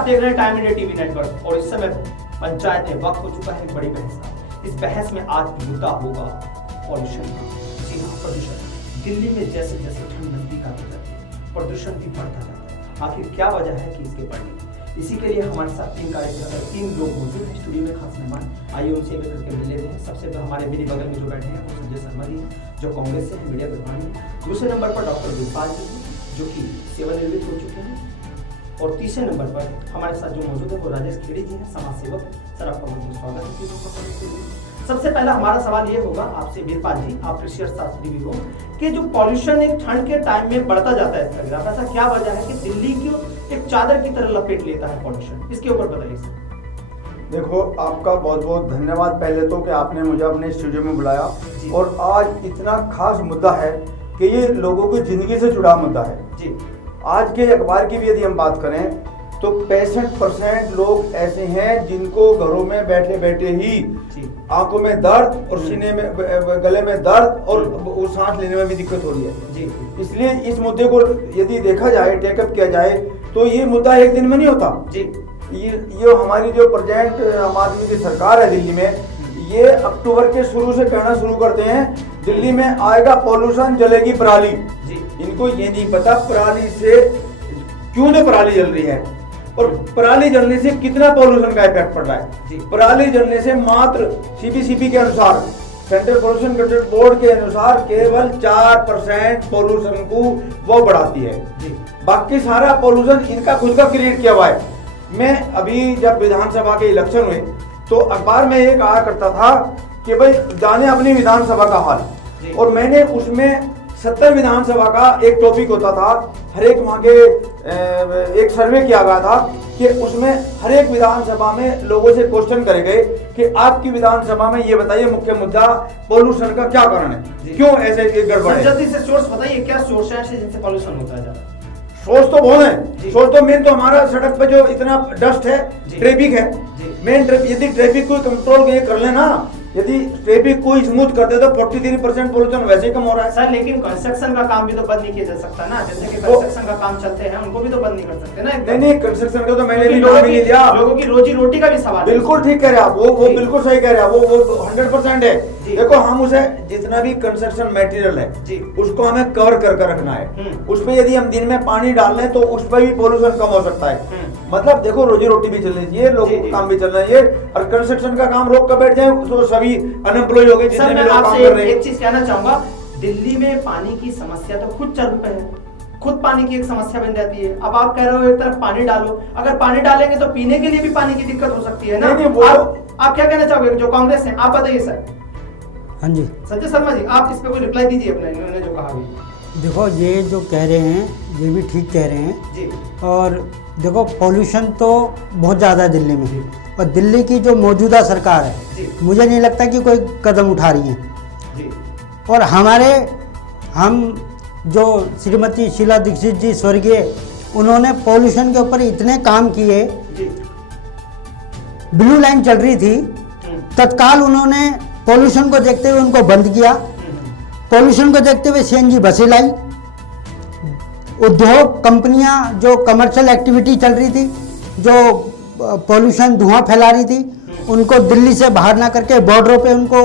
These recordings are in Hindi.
आप देख रहे हैं टाइम इंडिया टीवी नेटवर्क और इस समय पंचायत में वक्त हो चुका है एक बड़ी बहस का। इस बहस में आज मुद्दा होगा पॉल्यूशन का। जी हाँ, प्रदूषण। दिल्ली में जैसे जैसे ठंड नजदीक आती जाती है प्रदूषण भी बढ़ता जाता है। आखिर क्या वजह है कि इसके बढ़ने की? इसी के लिए हमारे साथ तीन लोग मौजूद हैं स्टूडियो में, खास मेहमान। आइए उनसे एक करके मिल लेते हैं। सबसे पहले हमारे मेरे बगल में जो बैठे हैं वो संजय शर्मा जी जो कांग्रेस से हैं, मीडिया विभाग में। दूसरे नंबर पर डॉक्टर वीरपाल जी जो कि सेवानिवृत्त हो चुके हैं। और तीसरे नंबर पर हमारे साथ जो मौजूद है वो राजेश खेड़ी जी हैं, समाज सेवक। सर आपका बहुत बहुत स्वागत है चीजों का। सबसे पहला हमारा सवाल ये होगा आपसे वीरपाल जी, आप कृषि अर्थशास्त्री भी हो, कि जो पॉल्यूशन एक ठंड के टाइम में बढ़ता जाता है इसका ग्राफ, ऐसा क्या वजह है कि दिल्ली को एक चादर की तरह लपेट लेता है पॉल्यूशन? इसके ऊपर बताइए सर। देखो, आपका बहुत बहुत धन्यवाद पहले तो कि आपने मुझे अपने स्टूडियो में बुलाया और आज इतना खास मुद्दा है कि ये लोगों की जिंदगी से जुड़ा मुद्दा है जी। आज के अखबार की भी यदि हम बात करें तो 65% लोग ऐसे हैं जिनको घरों में बैठे बैठे ही आंखों में दर्द और सीने में गले में दर्द और सांस लेने में भी दिक्कत हो रही है जी। इसलिए इस मुद्दे को यदि देखा जाए, टेकअप किया जाए तो ये मुद्दा एक दिन में नहीं होता जी। ये हमारी जो प्रेजेंट आम आदमी की सरकार है दिल्ली में, ये अक्टूबर के शुरू से कहना शुरू करते हैं दिल्ली में आएगा पॉल्यूशन, जलेगी पराली। इनको ये नहीं पता पराली से क्यों तो पराली जल रही है और पराली जलने से कितना पॉल्यूशन का इफेक्ट पड़ रहा है। पराली जलने से मात्र सीपीसीबी के अनुसार, सेंट्रल पॉल्यूशन कंट्रोल बोर्ड के अनुसार केवल 4% पॉल्यूशन को वो बढ़ाती है। बाकी सारा पॉल्यूशन इनका खुद का क्रिएट किया हुआ है। मैं अभी जब विधानसभा के इलेक्शन हुए तो अखबार में ये कहा करता था कि भाई जाने अपनी विधानसभा का हाल, और मैंने उसमें 70 विधानसभा का एक टॉपिक होता था। हर एक वहाँ के एक सर्वे किया गया था कि उसमें हर एक विधानसभा में लोगों से क्वेश्चन करे गए कि आपकी विधानसभा में ये बताइए मुख्य मुद्दा पॉल्यूशन का क्या कारण है, क्यों ऐसे गड़बड़ है। जल्दी से सोर्स बताइए, क्या सोर्स है जिनसे पॉल्यूशन होता है ज्यादा? सोर्स तो बहुत है। सोर्स तो मेन तो हमारा सड़क पे जो इतना डस्ट है, ट्रैफिक है मेन। यदि ट्रैफिक को कंट्रोल कर लेना, यदि ट्रैफिक को स्मूथ कर दे तो 43% पॉल्यूशन वैसे ही कम हो रहा है। सर लेकिन कंस्ट्रक्शन का काम भी तो बंद नहीं किया जा सकता ना, जैसे कि कंस्ट्रक्शन का काम चलते हैं उनको भी तो बंद नहीं कर सकते ना। नहीं, कंस्ट्रक्शन का तो मैंने भी नाम ही नहीं लिया। लोगों की रोजी रोटी का भी सवाल है। बिल्कुल ठीक कह रहे आप, वो बिल्कुल सही कह रहे हैं, वो 100% है। देखो, हम उसे जितना भी कंस्ट्रक्शन मटेरियल है उसको हमें कवर कर रखना है। उस पर यदि हम दिन में पानी डाल लें तो उस पर भी पॉल्यूशन कम हो सकता है। मतलब देखो, रोजी रोटी भी चलनी चाहिए, लोगों का काम भी चलना चाहिए, और कंस्ट्रक्शन का काम रोक कर बैठ जाए तो सभी अनएम्प्लॉय हो गए। सर मैं आपसे एक चीज कहना चाहूंगा, दिल्ली में पानी की समस्या तो खुद चल पे है, खुद पानी की एक समस्या बन जाती है। अब आप कह रहे हो एक तरफ पानी डालो, अगर पानी डालेंगे तो पीने के लिए भी पानी की दिक्कत हो सकती है ना। आप क्या कहना चाहोगे जो कांग्रेस है, आप बताइए सर। हाँ जी, संजय शर्मा जी, आप इस पे कोई रिप्लाई दीजिए अपना, इन्होंने जो कहा भी। देखो, ये जो कह रहे हैं ये भी ठीक कह रहे हैं जी। और देखो, पॉल्यूशन तो बहुत ज़्यादा है दिल्ली में, और दिल्ली की जो मौजूदा सरकार है मुझे नहीं लगता कि कोई कदम उठा रही है। और हम जो श्रीमती शीला दीक्षित जी स्वर्गीय, उन्होंने पॉल्यूशन के ऊपर इतने काम किए। ब्लू लाइन चल रही थी, तत्काल उन्होंने पॉल्यूशन को देखते हुए उनको बंद किया। पॉल्यूशन को देखते हुए सीएनजी बसें लाई। उद्योग कंपनियां जो कमर्शियल एक्टिविटी चल रही थी, जो पॉल्यूशन धुआं फैला रही थी, उनको दिल्ली से बाहर ना करके बॉर्डरों पे उनको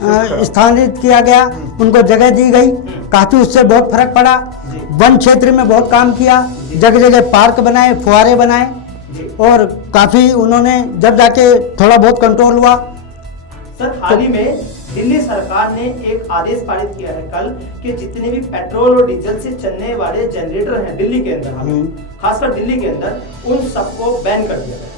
स्थानांतरित किया गया, उनको जगह दी गई। काफ़ी उससे बहुत फर्क पड़ा। वन क्षेत्र में बहुत काम किया, जगह जगह पार्क बनाए, फुहारे बनाए, और काफ़ी उन्होंने जब जाके थोड़ा बहुत कंट्रोल हुआ। सर हाल ही में दिल्ली सरकार ने एक आदेश पारित किया है कल कि जितने भी पेट्रोल और डीजल से चलने वाले जनरेटर हैं दिल्ली के अंदर, खासकर दिल्ली के अंदर, उन सबको बैन कर दिया गया है।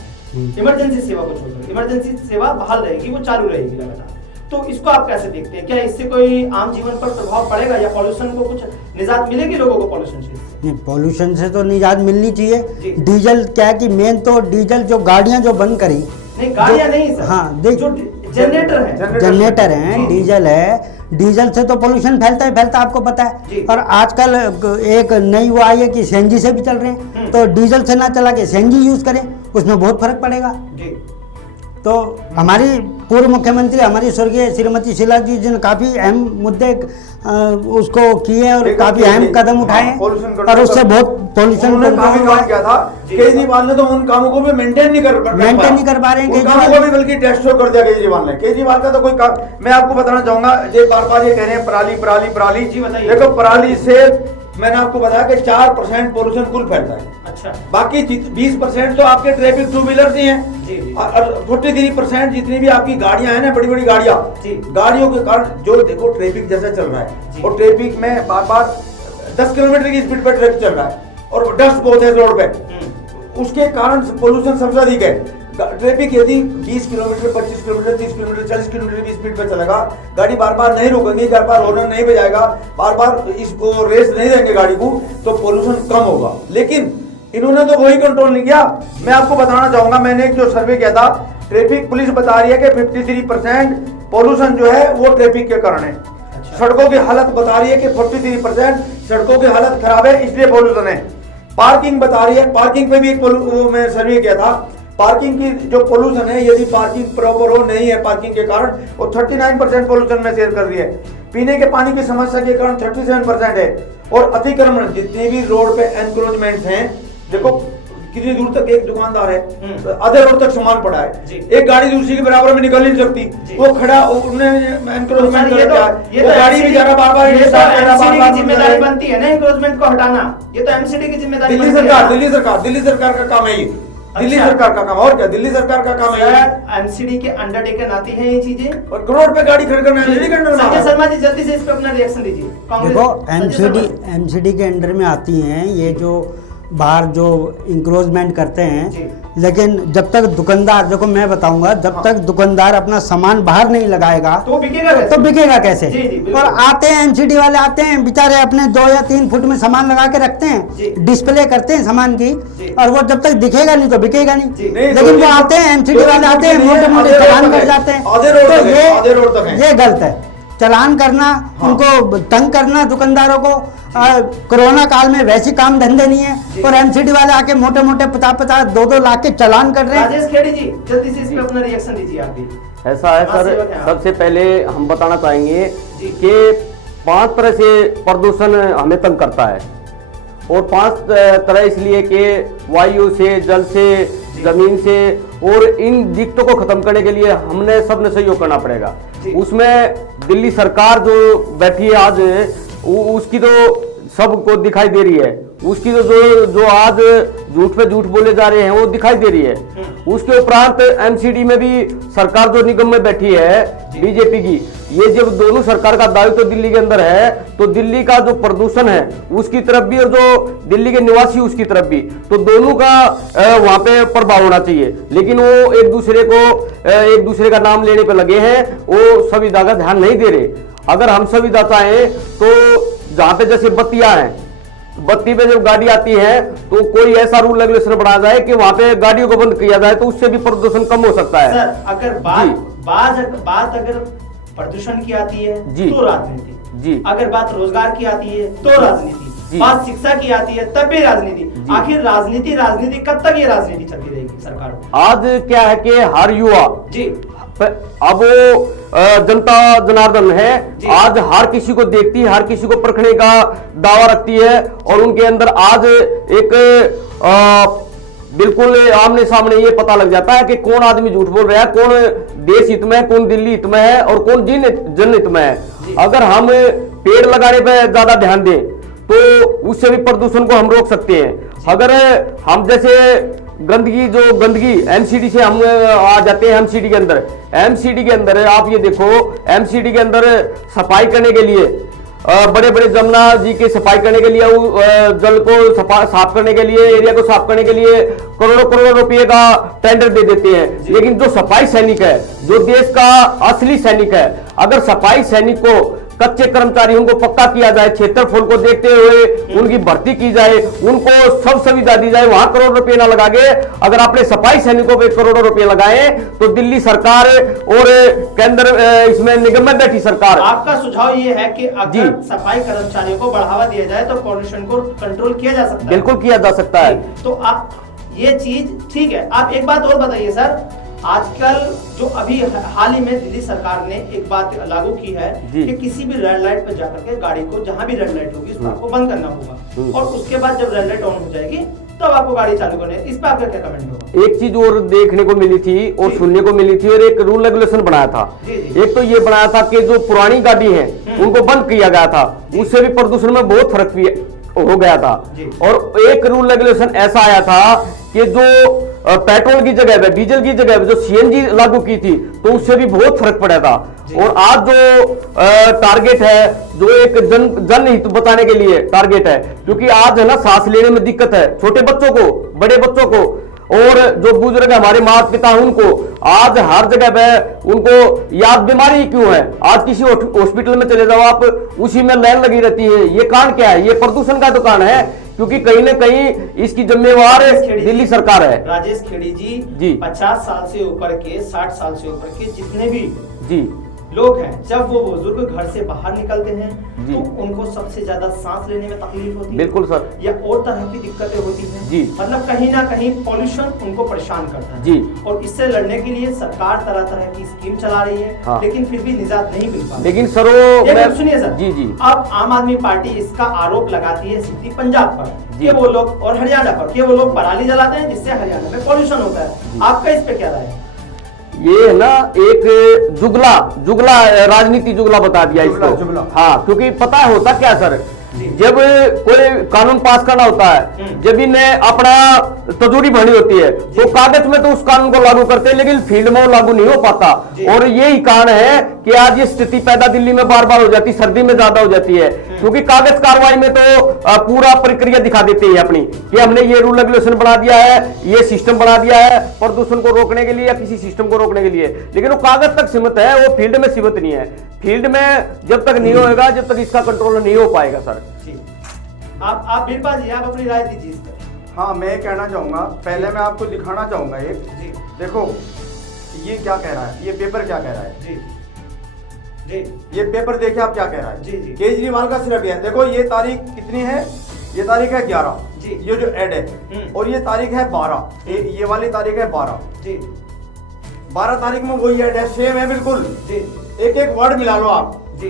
इमरजेंसी सेवा को छोड़कर इमरजेंसी सेवा बहाल रहेगी, वो चालू रहेगी लगातार। तो इसको आप कैसे देखते हैं? क्या इससे कोई आम जीवन पर प्रभाव पड़ेगा या पॉल्यूशन को कुछ निजात मिलेगी लोगों को पॉल्यूशन से? नहीं, पॉल्यूशन से तो निजात मिलनी चाहिए। डीजल क्या है कि मेन तो डीजल जो गाड़ियां जो बंद करी, नहीं गाड़ियां नहीं सर, हाँ देख, जनरेटर है, डीजल है। डीजल से तो पोल्यूशन फैलता है, आपको पता है। और आजकल एक नई वो आई है कि सीएनजी से भी चल रहे हैं, तो डीजल से ना चला के सीएनजी यूज करें, उसमें बहुत फर्क पड़ेगा। तो हमारी पूर्व मुख्यमंत्री हमारी स्वर्गीय श्रीमती शीला जी जी ने काफी अहम मुद्दे उसको किए और काफी अहम कदम उठाए हैं, और उससे बहुत पॉल्यूशन काफी काम किया था। केजरीवाल ने तो उन कामों को भी मेंटेन नहीं कर पा रहे हैं। उन कामों को भी बल्कि डेस्ट्रॉय कर दिया केजरीवाल ने। केजरीवाल का तो कोई काम, मैं आपको बताना चाहूंगा, ये बार बार ये कह रहे हैं पराली पराली पराली। जी बताइए। देखो पराली से मैंने आपको बताया कि 4% पोल्यूशन कुल फैलता है। अच्छा, बाकी 20% तो आपके ट्रैफिक टू व्हीलर ही हैं, और 43% जितनी भी आपकी गाड़ियां हैं ना, बड़ी बड़ी गाड़ियां, गाड़ियों के कारण जो देखो ट्रैफिक जैसा चल रहा है, और ट्रैफिक में बार बार 10 किलोमीटर की स्पीड पर ट्रैफिक चल रहा है, और डस्ट बहुत है रोड पे, उसके कारण पोल्यूशन सबसे अधिक है। ट्रैफिक यदि 20 किलोमीटर, 25 किलोमीटर, 30 किलोमीटर, 40 किलोमीटर की स्पीड पर चलेगा, गाड़ी बार बार नहीं रुकेंगी, बार बार हॉर्न नहीं बजाएगा, बार बार इसको रेस नहीं देंगे गाड़ी को, तो पोल्यूशन कम होगा। लेकिन इन्होंने तो वही कंट्रोल नहीं किया। मैं आपको बताना चाहूंगा, मैंने एक जो सर्वे किया था, ट्रैफिक पुलिस बता रही है कि 53% पोल्यूशन जो है वो ट्रैफिक के कारण है। सड़कों की हालत बता रही है कि 43% सड़कों की हालत खराब है, इसलिए पोल्यूशन है। पार्किंग बता रही है, पार्किंग पे भी एक मैं सर्वे किया था, पार्किंग की जो पोल्यूशन है, यदि पार्किंग प्रॉपर हो नहीं है पार्किंग के कारण, वो 39% पोल्यूशन में शेयर कर रही है। पीने के पानी की समस्या के कारण 37% है। और अतिक्रमण, जितने भी रोड पे एनक्रोचमेंट हैं, देखो कितनी दूर तक एक दुकानदार है, आधे रोड तक सामान पड़ा है, एक गाड़ी दूसरी के बराबर में निकल नहीं सकती, वो खड़ा, उन्होंने एनक्रोचमेंट कर दिया है, वो गाड़ी भी जा रहा बार बार, जिम्मेदारी बनती है ना एनक्रोचमेंट को हटाना, ये तो एमसीडी की जिम्मेदारी। दिल्ली सरकार का काम है ये, दिल्ली सरकार का काम, और क्या दिल्ली सरकार का काम है। एमसीडी के अंडरटेकन आती है ये चीजें, और करोड़ पे गाड़ी खड़ी करना है। संजय शर्मा जी जल्दी से इस पे अपना रिएक्शन दीजिए। देखो एमसीडी के अंडर में आती हैं ये जो बाहर जो इंक्रोचमेंट करते हैं, लेकिन जब तक दुकानदार, देखो मैं बताऊंगा, जब तक दुकानदार अपना सामान बाहर नहीं लगाएगा तो बिकेगा कैसे? और आते हैं एमसीडी वाले, आते हैं बेचारे अपने 2 या 3 फुट में सामान लगा के रखते हैं, डिस्प्ले करते हैं सामान की, और वो जब तक दिखेगा नहीं तो बिकेगा नहीं। लेकिन वो आते हैं एमसीडी वाले, आते हैं मोटे मोटे चालान कर जाते हैं, तो ये गलत है। चालान करना, उनको तंग करना दुकानदारों को, कोरोना काल में वैसे काम धंधे नहीं है, और एमसीडी वाले आके मोटे मोटे 50-50, 2-2 लाख के चालान कर रहे हैं। राजेश खेड़ी जी जल्दी से इस पे अपना रिएक्शन दीजिए आप भी। ऐसा है सर, सबसे पहले हम बताना चाहेंगे कि 5 तरह से प्रदूषण हमें तंग करता है, और 5 तरह इसलिए कि वायु से, जल से, जमीन से, और इन दिक्कतों को खत्म करने के लिए हमने सबने सहयोग करना पड़ेगा। उसमें दिल्ली सरकार जो बैठी है आज, उसकी तो सबको दिखाई दे रही है, उसकी तो जो आज झूठ पे झूठ बोले जा रहे हैं वो दिखाई दे रही है। उसके उपरांत एमसीडी में भी सरकार जो निगम में बैठी है बीजेपी की, ये जब दोनों सरकार का दायित्व तो दिल्ली के अंदर है, तो दिल्ली का जो प्रदूषण है उसकी तरफ भी, और जो दिल्ली के निवासी उसकी तरफ भी, तो दोनों का वहां पे प्रभाव होना चाहिए। लेकिन वो एक दूसरे का नाम लेने पे लगे हैं, वो संविदा का ध्यान नहीं दे रहे। अगर हम संविदा चाहें तो जहां पे जैसे बत्तियां हैं, बत्ती पे जब गाड़ी आती है तो कोई ऐसा रूल रेगुलेशन बना जाए कि वहां पे गाड़ियों को बंद किया जाए, तो उससे भी प्रदूषण कम हो सकता है। सर, अगर बात अगर प्रदूषण की आती है तो राजनीति जी, अगर बात रोजगार की आती है तो राजनीति, बात शिक्षा की आती है तब भी राजनीति। आखिर राजनीति कब तक ये राजनीति चलती रहेगी सरकार को? आज क्या है कि हर युवा जी, अब वो जनता जनार्दन है, आज हर किसी को देखती है, हर किसी को परखने का दावा रखती है, और उनके अंदर आज एक बिल्कुल आमने सामने ये पता लग जाता है कि कौन आदमी झूठ बोल रहा है, कौन देश हित में, कौन दिल्ली हित में है, और कौन जनहित में है। अगर हम पेड़ लगाने पर ज्यादा ध्यान दें तो उससे भी प्रदूषण को हम रोक सकते हैं। अगर हम जैसे गंदगी एमसीडी से हम आ जाते हैं, एमसीडी के अंदर आप ये देखो, एमसीडी के अंदर सफाई करने के लिए, बड़े बड़े जमुना जी की सफाई करने के लिए, जल को साफ करने के लिए, एरिया को साफ करने के लिए करोड़ों रुपए का टेंडर दे देते हैं। लेकिन जो सफाई सैनिक है, जो देश का असली सैनिक है, अगर सफाई सैनिक को, कच्चे कर्मचारियों को पक्का किया जाए, क्षेत्रफल को देखते हुए उनकी भर्ती की जाए, उनको सब सुविधा दी जाए, वहां करोड़ रुपए ना लगा के अगर अपने सफाई सैनिकों पे करोड़ों रुपए लगाएं, तो दिल्ली सरकार और केंद्र इसमें निगम में बैठी सरकार। आपका सुझाव ये है कि अगर सफाई कर्मचारियों को बढ़ावा दिया जाए तो पॉल्यूशन को कंट्रोल किया जा सकता है? बिल्कुल किया जा सकता है। तो आप ये चीज ठीक है। आप एक बात और बताइए सर, आजकल जो अभी हाल ही में दिल्ली सरकार ने एक बात लागू की है कि किसी भी रेड लाइट पर जाकर के गाड़ी को जहां भी रेड लाइट होगी उसको आपको बंद करना होगा और उसके बाद जब रेड लाइट ऑन हो जाएगी तब आपको गाड़ी चालू करनी है। इस पर आपका क्या कमेंट होगा? एक चीज और देखने को मिली थी और सुनने को मिली थी और एक रूल रेगुलेशन बनाया था। एक तो ये बनाया था कि जो पुरानी गाड़ी है उनको बंद किया गया था, उससे भी प्रदूषण में बहुत फर्क भी हो गया था। और एक रूल रेगुलेशन ऐसा आया था कि जो पेट्रोल की जगह पे डीजल की जगह पे जो सीएनजी लागू की थी तो उससे भी बहुत फर्क पड़ा था। और आज जो टारगेट है जो एक जनहित बताने के लिए टारगेट है, क्योंकि आज है ना सांस लेने में दिक्कत है छोटे बच्चों को, बड़े बच्चों को, और जो बुजुर्ग हमारे माता पिता उनको आज हर जगह पे उनको याद बीमारी क्यों है। आज किसी हॉस्पिटल में चले जाओ आप, उसी में लाइन लगी रहती है। ये कारण क्या है? ये प्रदूषण का तो कारण है, क्योंकि कहीं ना कहीं इसकी जिम्मेवार दिल्ली सरकार है। राजेश खेड़ी जी 50 साल से ऊपर के, 60 साल से ऊपर के जितने भी जी लोग हैं, जब वो बुजुर्ग घर से बाहर निकलते हैं तो उनको सबसे ज्यादा सांस लेने में तकलीफ होती है। बिल्कुल सर। या और तरह की दिक्कतें होती हैं जी। मतलब कहीं ना कहीं पॉल्यूशन उनको परेशान करता है जी। और इससे लड़ने के लिए सरकार तरह तरह की स्कीम चला रही है। हाँ। लेकिन फिर भी निजात नहीं मिल पाती। लेकिन सुनिए सर, जी जी, अब आम आदमी पार्टी इसका आरोप लगाती है सिद्धि पंजाब पर कि वो लोग, और हरियाणा पर कि वो लोग पराली जलाते हैं जिससे हरियाणा में पॉल्यूशन होता है। आपका इस पे क्या राय है? ये है ना एक जुगला राजनीति जुगला बता दिया इसको। हाँ, क्योंकि पता है होता क्या सर, जब कोई कानून पास करना होता है, जब इन्हें अपना तजूरी भरनी होती है तो कागज में तो उस कानून को लागू करते हैं लेकिन फील्ड में वो लागू नहीं हो पाता। और यही कारण है कि आज ये स्थिति पैदा दिल्ली में बार बार हो जाती है, सर्दी में ज्यादा हो जाती है, क्योंकि कागज कार्रवाई में तो पूरा प्रक्रिया दिखा देते हैं अपनी कि हमने ये रूल रेगुलेशन बना दिया है, ये सिस्टम बना दिया है प्रदूषण को रोकने के लिए या किसी सिस्टम को रोकने के लिए, लेकिन वो कागज तक सीमित है, वो फील्ड में सीमित नहीं है। फील्ड में जब तक नहीं होगा, जब तक इसका कंट्रोल नहीं हो पाएगा सर। जी, आप बीरबल जी, आप अपनी राय दीजिए इस पर। हाँ, मैं कहना चाहूंगा, पहले मैं आपको दिखाना चाहूंगा एक। जी, देखो ये क्या कह रहा है, ये पेपर क्या कह रहा है। जी जी, ये पेपर देखिए आप क्या कह रहा है। जी जी, केजरीवाल का सिर्फ ये देखो, ये तारीख कितनी है, ये तारीख है 11 जी, ये जो एड है, और ये तारीख है 12, ये वाली तारीख है 12 जी, 12 तारीख में वही एड है, सेम है बिल्कुल जी, एक एक वर्ड मिला लो आप जी,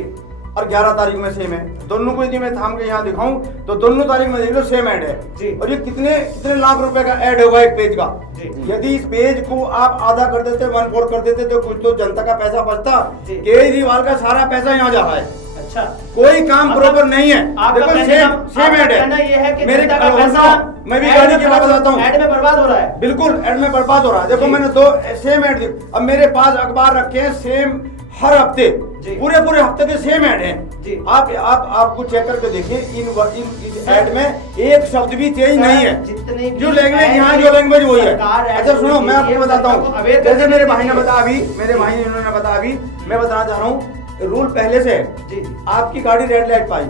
और 11 तारीख में सेम है। दोनों को यदि मैं थाम के यहाँ दिखाऊं तो दोनों तारीख में देख लो सेम ऐड है जी। और ये कितने कितने लाख रुपए का ऐड होगा एक पेज का। जी। यदि इस पेज को आप आधा कर देते, 1/4 कर देते तो कुछ तो जनता का पैसा बचता। जी। केजरीवाल का सारा पैसा यहाँ जा रहा है। अच्छा, कोई काम प्रॉपर नहीं है। आपका देखो सेम ऐड है। ये है कि मेरे जनता का पैसा मैं भी गाड़ी की बात बताता हूँ, ऐड में बर्बाद हो रहा है। बिल्कुल ऐड में बर्बाद हो रहा है। देखो जी। मैंने 2 सेम ऐड दी। अब मेरे पास अखबार रखे हैं सेम, हर हफ्ते पूरे हफ्ते के सेम ऐड हैं। आपको चेक करके देखिए, इन ऐड में एक शब्द भी चेंज नहीं है। जितने जो लैंग्वेज यहाँ जो लैंग्वेज वही है। अच्छा सुनो, मैं आपको बताता हूँ, जैसे मेरे भाई ने बताया अभी, उन्होंने बताया अभी, मैं बताना चाह रहा हूँ, रूल पहले से है। आपकी गाड़ी रेड लाइट पाई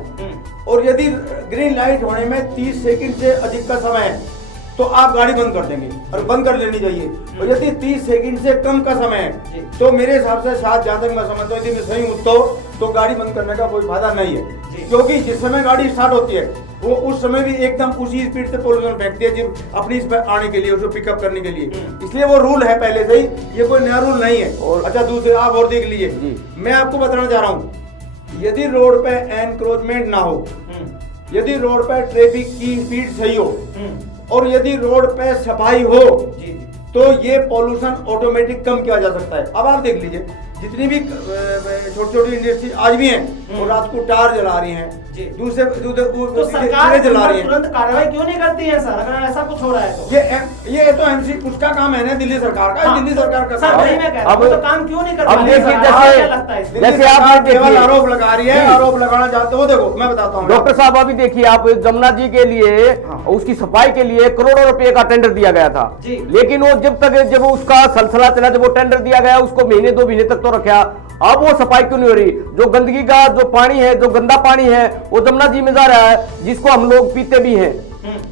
और यदि ग्रीन लाइट होने में 30 सेकंड से अधिक का समय है तो आप गाड़ी बंद कर देंगे और बंद कर लेनी चाहिए। और यदि 30 सेकंड से कम का समय है तो मेरे हिसाब से शायद, जहां तक मैं समझता हूँ, यदि मैं सही हूँ तो गाड़ी बंद करने का कोई फायदा नहीं है, क्योंकि जिस समय गाड़ी स्टार्ट होती है वो उस समय भी एकदम उसी स्पीड से पोल्यूशन फेंकती है अपनी इस पर आने के लिए, उसको पिकअप करने के लिए। इसलिए वो रूल है पहले से ही, ये कोई नया रूल नहीं है। अच्छा दूसरे आप और देख लीजिए, मैं आपको बताना चाह रहा हूँ, यदि रोड पे एनक्रोचमेंट ना हो, यदि रोड पे ट्रैफिक की स्पीड सही हो और यदि रोड पे सफाई हो तो ये पॉल्यूशन ऑटोमेटिक कम किया जा सकता है। अब आप देख लीजिए, जितनी भी छोटी छोटी इंडस्ट्री आज भी हैं और रात को टायर जला रही हैं, दूसरे तो सरकार जला रही है, तुरंत कार्रवाई क्यों नहीं करती है सर, अगर ऐसा कुछ हो रहा है तो? ये तो एमसी उसका काम है ना, दिल्ली सरकार का। दिल्ली सरकार का सर नहीं, मैं कह रहा हूं, तो काम क्यों नहीं कर अब देखिए, क्या लगता है जैसे आप केवल आरोप लगा रही है, आरोप लगाना चाहते हो। देखो मैं बताता हूँ डॉक्टर साहब, अभी देखिए आप, जमुना जी के लिए उसकी सफाई के लिए करोड़ों रुपए का टेंडर दिया गया था, लेकिन वो जब उसका सिलसिला चला, जब वो टेंडर दिया गया उसको महीने 2 महीने तक तो रखा, अब वो सफाई क्यों नहीं हो रही? जो गंदगी का जो पानी है, जो गंदा पानी है वो जमुना जी में जा रहा है, जिसको हम लोग पीते भी हैं।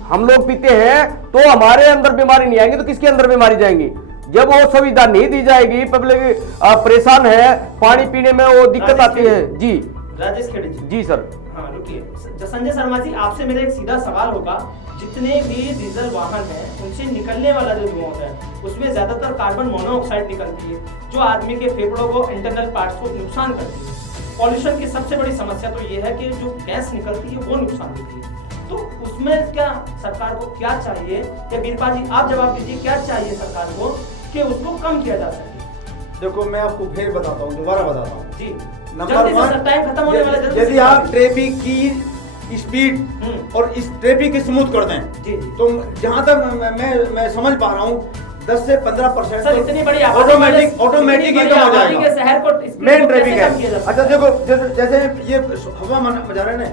हम लोग पीते हैं तो हमारे अंदर बीमारी नहीं आएंगी तो किसके अंदर बीमारी जाएंगी? जब वो सुविधा नहीं दी जाएगी, पब्लिक परेशान है, पानी पीने में वो दिक्कत आती है। जी राजेश खेड़ी जी। जी सर। हाँ रुकिए, संजय शर्मा जी, आपसे मेरा एक सीधा सवाल होगा जितने भी डीजल वाहन हैं उनसे निकलने वाला जो धुआं होता है उसमें ज्यादातर कार्बन मोनोऑक्साइड निकलती है जो आदमी के फेफड़ों को, इंटरनल पार्ट्स को नुकसान करती है। पॉल्यूशन की सबसे बड़ी समस्या तो ये है कि जो गैस निकलती है वो नुकसान देती है। तो उसमें क्या सरकार को क्या चाहिए, या बीरबल जी आप जवाब दीजिए, क्या चाहिए सरकार को कि उसको कम किया जा सके? देखो मैं आपको फिर बताता हूँ, दोबारा बताता हूँ जी, नंबर वन, टाइम खत्म होने वाला है। यदि आप ट्रैफिक की स्पीड और इस ट्रैफिक की स्मूथ कर दें जी, तो जहां तक मैं समझ पा रहा हूँ 10 से 15% सर इतनी बड़ी ऑटोमेटिक ये कम हो जाएगा। शहर को मेन ट्रैफिक है। अच्छा देखो जैसे ये हवा मजा रहे ना,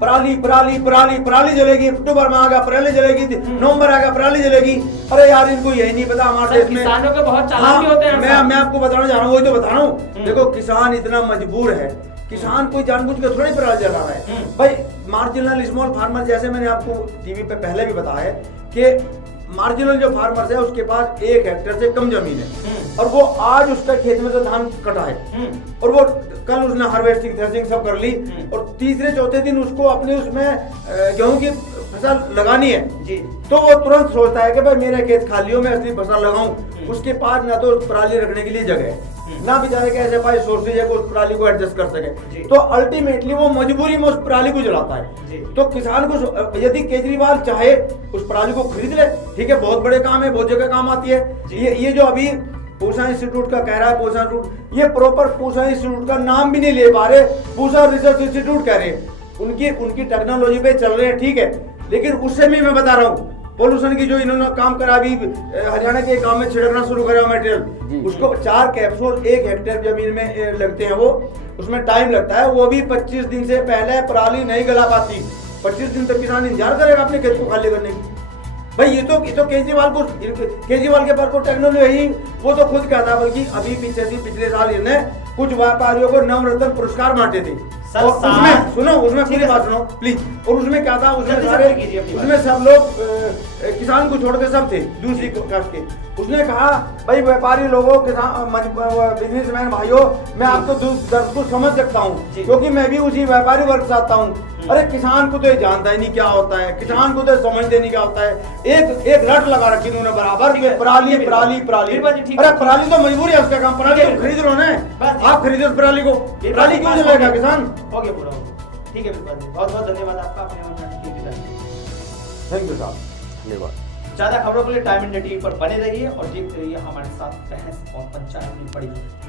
पराली पराली पराली पराली जलेगी, अक्टूबर में आएगा पराली जलेगी, नवंबर आएगा पराली जलेगी। अरे यार इनको यही नहीं पता हमारे देश में किसानों के बहुत चालाकी होते हैं। मैं आपको बताना चाह रहा हूँ, वही तो बता रहा हूँ। देखो किसान इतना मजबूर है, किसान कोई जानबूझ के थोड़ी पराली जला रहा है भाई। मार्जिनल स्मॉल फार्मर, जैसे मैंने आपको टीवी पे पहले भी बताया है कि मार्जिनल जो फार्मर्स है उसके पास 1 हेक्टेयर से कम जमीन है और वो आज उसका खेत में से धान कटा है और वो कल उसने हार्वेस्टिंग थ्रेसिंग सब कर ली और तीसरे चौथे दिन उसको अपने उसमें गेहूं की फसल लगानी है जी, तो वो तुरंत सोचता है कि भाई मेरा खेत खाली हो, मैं असली फसल लगाऊं। उसके पास ना तो पराली रखने के लिए जगह है, ना बेचारे के ऐसे भाई सोर्सेज है कि उस पराली को एडजस्ट कर सके, तो अल्टीमेटली वो मजबूरी में उस पराली को जलाता है। तो किसान को यदि केजरीवाल चाहे उस पराली को खरीद ले, ठीक है, बहुत बड़े काम है, बहुत जगह काम आती है। ये जो अभी पूसा इंस्टीट्यूट का कह रहा है, पूसा इंस्टीट्यूट, ये प्रॉपर पूसा इंस्टीट्यूट का नाम भी नहीं ले पा रहे, पूसा रिसर्च इंस्टीट्यूट कह रहे हैं। उनकी टेक्नोलॉजी पे चल रहे हैं, ठीक है, लेकिन उससे भी मैं बता रहा हूँ पोल्यूशन की जो इन्होंने काम करा, अभी हरियाणा के काम में छिड़कना शुरू करा मटेरियल, उसको 4 कैप्सूल 1 हेक्टेयर जमीन में लगते हैं, वो उसमें टाइम लगता है, वो भी 25 दिन से पहले पराली नहीं गला पाती। 25 दिन तक किसान इंतजार करेगा अपने खेत को खाली करने की। भाई ये तो केजरीवाल के पास तो टेक्नोलॉजी, वो तो खुद कहता, बल्कि अभी पिछले साल इन्होंने कुछ व्यापारियों को नवरत्न पुरस्कार बांटे थे। और उसमें पूरी बात सुनो प्लीज। और उसमें क्या था, उसमें सब लोग किसान को छोड़ के सब थे दूसरी कास्ट के। उसने कहा भाई व्यापारी लोगों, किसान, बिजनेसमैन भाइयों, मैं आपको दर्द को समझ सकता हूँ क्योंकि मैं भी उसी व्यापारी वर्ग से आता हूँ। अरे किसान को तो ये जानता ही नहीं क्या होता है, किसान को तो समझते नहीं क्या होता है। एक रट लगा रखी उन्होंने बराबर, पराली पराली पराली। अरे पराली तो मजबूरी है उसका काम, पराली तो खरीद लो ना, आप खरीदो पराली को, पराली क्यों जलाएगा किसान? हो गया पूरा, ठीक है बीरबल जी, बहुत बहुत धन्यवाद आपका अपने थैंक यू साहब, धन्यवाद। ज्यादा खबरों के लिए टाइम इंडिया टीवी पर बने रहिए और देखते रहिए हमारे साथ बहस और पंचायत में बड़ी खबर।